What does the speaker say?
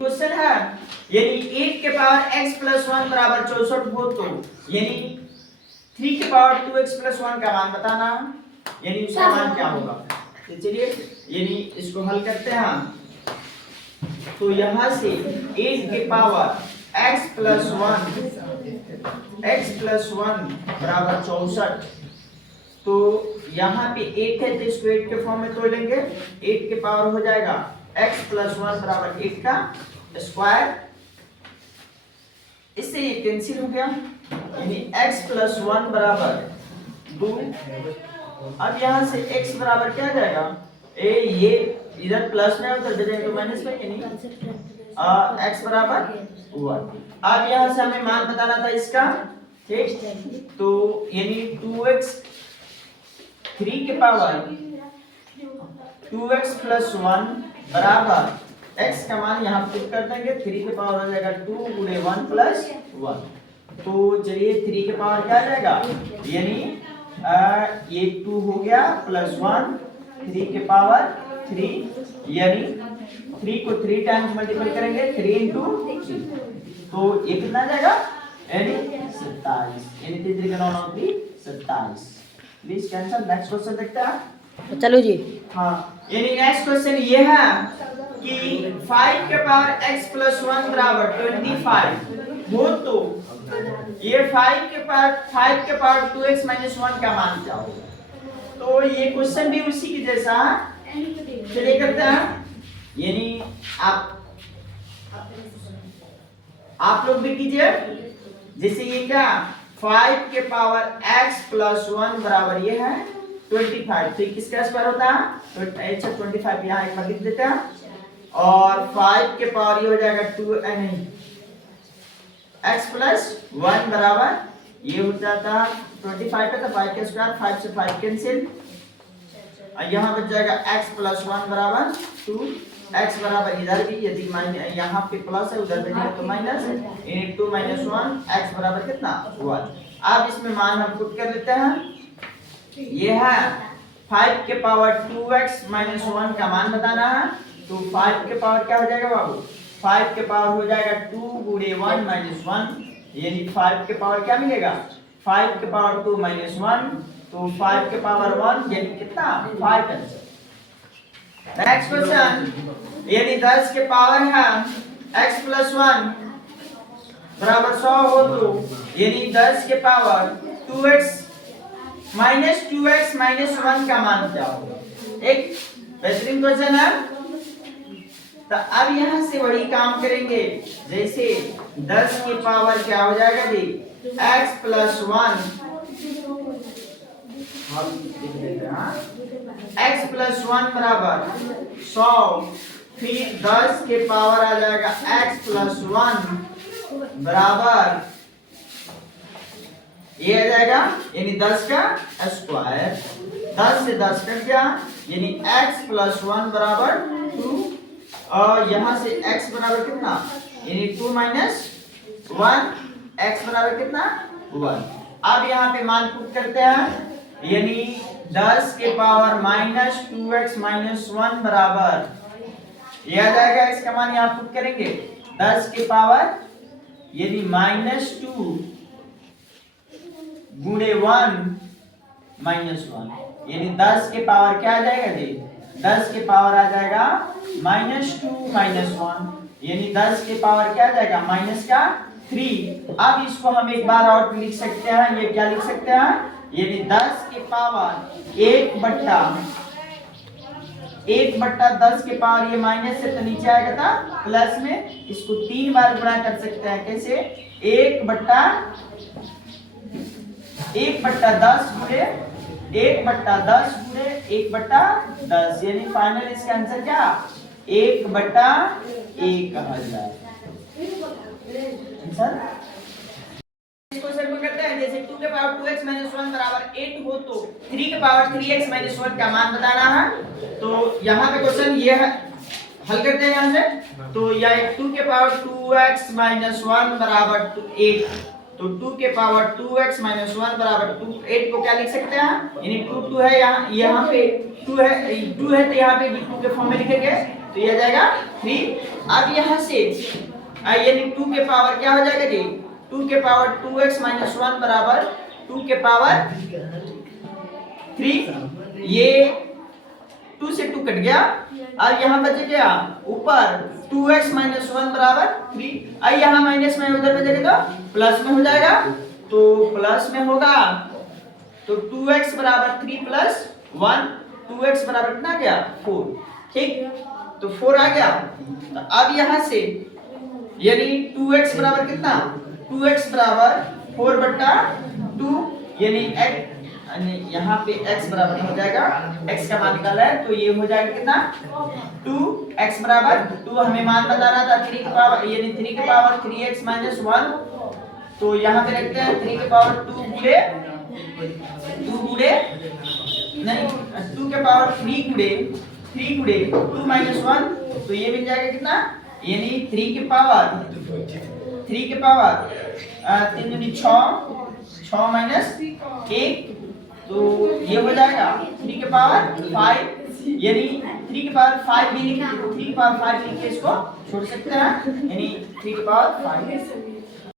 Question है यानी 8 के पावर x प्लस 1 बराबर 64 हो तो यानी 3 के पावर 2x प्लस 1 का मान बताना यानी उसका मान क्या होगा। तो चलिए यानी इसको हल करते हैं हम। तो यहाँ से 8 के पावर x प्लस 1 बराबर 64। तो यहाँ पे 8 है तो इसको 8 के फॉर्म में तोड़ लेंगे। 8 के पावर हो जाएगा x प्लस 1 बराबर 8 का स्क्वायर, इससे ये कैंसिल हो गया यानी x प्लस 1 बराबर 2। अब यहाँ से x बराबर क्या जाएगा, ये इधर प्लस में उधर दे तो माइनस में यानी x बराबर 1। अब यहाँ से हमें मान बताना था इसका, ठीक। तो यानी 2x 3 के पावर 2x प्लस 1 बराबर x का मान यहाँ पुट कर देंगे। 3 के पावर हो जाएगा 2 गुणे 1 प्लस 1। तो चलिए 3 के पावर क्या आ जाएगा यानी ये 2 हो गया प्लस 1 3 के पावर 3 यानी 3 को 3 टाइम्स मल्टीप्लाई करेंगे 3 इंटू 3। तो ये कितना आ जाएगा यानी 27 यानी 3 3 का 9 9 27। Please cancel. नेक्स्ट क्वेश्चन देखते हैं। चलो जी। हाँ यानी नेक्स्ट क्वेश्चन ये है कि 5 के पावर x प्लस 1 बराबर 25 हो तो ये 5 के पावर 2x माइनस 1 का मान क्या होगा। तो ये क्वेश्चन भी उसी की जैसा है, चलिए करते हैं। यानी आप लोग भी कीजिए। जैसे ये क्या 5 के पावर x प्लस 1 बराबर ये है 25, तो किसका स्क्वायर होता है तो 25 यहाँ एक बार लिख देते हैं। और 5 के पावर ये हो जाएगा 2 नहीं x प्लस 1 बराबर ये हो जाता है 25 का, तो 5 का स्क्वायर 5 से 5 कैंसिल। यहाँ बच जाएगा x प्लस 1 बराबर 2। x बराबर इधर भी यदि यहाँ पे प्लस है उधर भी तो माइनस है, 2 माइनस 1 x बराबर कितना 1। अब इसमें मान हम पुट कर लेते हैं। ये है 5 के पावर 2x माइनस 1 का मान बताना है। तो 5 के पावर क्या हो जाएगा बाबू, 5 के पावर हो जाएगा 2 गुणे 1 माइनस 1 यानी 5 के पावर क्या मिलेगा 5 के पावर 2 माइनस 1, तो 5 के पावर 1 यानी कितना 5 आंसर। नेक्स्ट क्वेश्चन यानी 10 के पावर है x प्लस 1 बराबर 100 हो तो यानी 10 के पावर 2x माइनस 1 का मान क्या होगा। एक बेहतरीन क्वेश्चन है। तो अब यहाँ से वही काम करेंगे जैसे 10 की पावर क्या हो जाएगा जी x प्लस 1 x प्लस 1 बराबर 100, फिर 10 के पावर आ जाएगा x प्लस 1 बराबर ये आ जाएगा यानी 10 का स्क्वायर। 10 से 10 कट गया यानी x प्लस 1 बराबर 2 और यहाँ से x बराबर कितना यानी 2 माइनस 1 x बराबर कितना 1। अब यहाँ पे मान पुट करते हैं यानी 10 के पावर माइनस 2x माइनस 1 बराबर ये आ जाएगा। x का मान यहाँ पुट करेंगे 10 के पावर यानी माइनस 2 गुणे 1 माइनस 1 यानी 10 के पावर क्या आ जाएगा जी 10 के पावर आ जाएगा माइनस 2 माइनस 1 यानी 10 के पावर क्या आ जाएगा माइनस का 3। अब इसको हम एक बार और लिख सकते हैं, ये क्या लिख सकते हैं यानी 10 के पावर 1 बट्टा 10 के पावर ये माइनस से तो नीचे आएगा था प्लस में, इसको 3 बार गुणा कर सकते हैं। कैसे 1 बट्टा 10 गुणे 1 बट्टा 10 यानी फाइनल इसका आंसर क्या 1 बट्टा 1 कहा जाए आंसर। इस क्वेश्चन को करते हैं जैसे 2 के पावर 2x माइनस 1 बराबर 8 हो तो 3 के पावर 3x माइनस 1 का मान बताना है। तो यहाँ पे क्वेश्चन ये है, हल करते हैं यहाँ से। तो यह 2 के पावर 2x माइनस 1 बराबर 8, तो 2 के पावर 2x माइनस 1 बराबर 2। 8 को क्या लिख सकते हैं यानी 2 है यहाँ पे 2 है तो यहाँ पे 2 के फॉर्म में लिखेंगे। तो तो ये आ जाएगा 3। अब यहाँ से यानी 2 के पावर क्या हो जाएगा जी, 2 के पावर 2x माइनस 1 बराबर 2 के पावर 3। ये 2 से 2 कट गया। अब यहाँ बचे क्या, ऊपर 2x माइनस 1 बराबर 3। अब यहाँ माइनस में उधर बचेगा तो प्लस में हो जाएगा, तो प्लस में होगा तो 2x बराबर 3 प्लस 1, 2x बराबर कितना आ गया 4। ठीक, तो 4 आ गया। तो अब यहाँ से यानी 2x बराबर कितना, 2x बराबर 4 बट्टा 2 यानी यहाँ पे x बराबर हो जाएगा, x का मान निकाला है तो ये हो जाएगा कितना 2x बराबर 2 हमें मान बता रहा था 3 के पावर यानी 3 के पावर 3x माइनस 1। तो यहाँ पे रखते हैं 3 के पावर 2 गुड़े नहीं 2 के पावर 3 गुड़े 2 माइनस 1, तो ये मिल जाएगा कितना यानी 3 के पावर 3 यानी 6 माइनस 1, तो ये हो जाएगा 3 के पावर 5 यानी 3 के पावर 5 भी लिख 3 के पावर 5 लिख के इसको छोड़ सकते हैं यानी 3 के पावर 5।